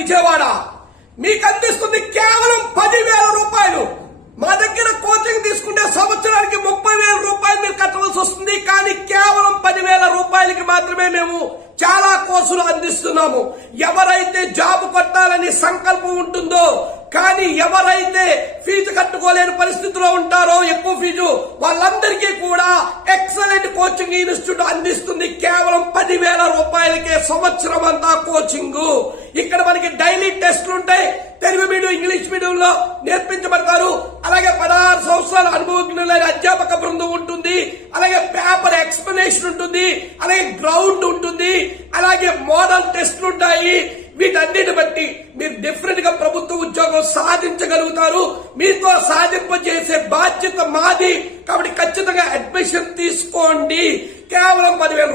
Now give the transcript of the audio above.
విజయవాడ మీకు అందిస్తుంది కేవలం 10,000 రూపాయలు. మా దగ్గర కోచింగ్ తీసుకుంటే సంవత్సరానికి 30,000 రూపాయలు మీరు కట్టవలసి వస్తుంది. కానీ కేవలం 10,000 రూపాయలకి మాత్రమే మేము చాలా కోర్సులు అందిస్తున్నాము. ఎవరైతే జాబ్ కొట్టాలని సంకల్పం ఉంటుందో కానీ ఎవరైతే ఫీజు కట్టుకోలేని పరిస్థితిలో ఉంటారో ఎక్కువ ఫీజు, వాళ్ళందరికీ కూడా ఎక్సలెంట్ కోచింగ్ ఇన్స్టిట్యూట్ అందిస్తుంది. కేవలం 10,000 రూపాయలకే సంవత్సరం అంతా కోచింగ్. ఇక్కడ మనకి డైలీ టెస్టులు ఉంటాయి. తెలుగు మీడియం, ఇంగ్లీష్ మీడియంలో నేర్పించబడతారు. అలాగే 16 సంవత్సరాల అనుభవజ్ఞులైన అధ్యాపక బృందం ఉంటుంది. అలాగే పేపర్ ఎక్స్ప్లెనేషన్ ఉంటుంది. అలాగే గ్రౌండ్ ఉంటుంది. అలాగే మోడల్ టెస్టులు ఉంటాయి. వీటన్నిటి బట్టి మీరు డిఫరెంట్ గా ప్రభుత్వ ఉద్యోగం సాధించగలుగుతారు. మీతో సాధింపజేసే బాధ్యత మాది. కాబట్టి ఖచ్చితంగా అడ్మిషన్ తీసుకోండి. కేవలం 10,000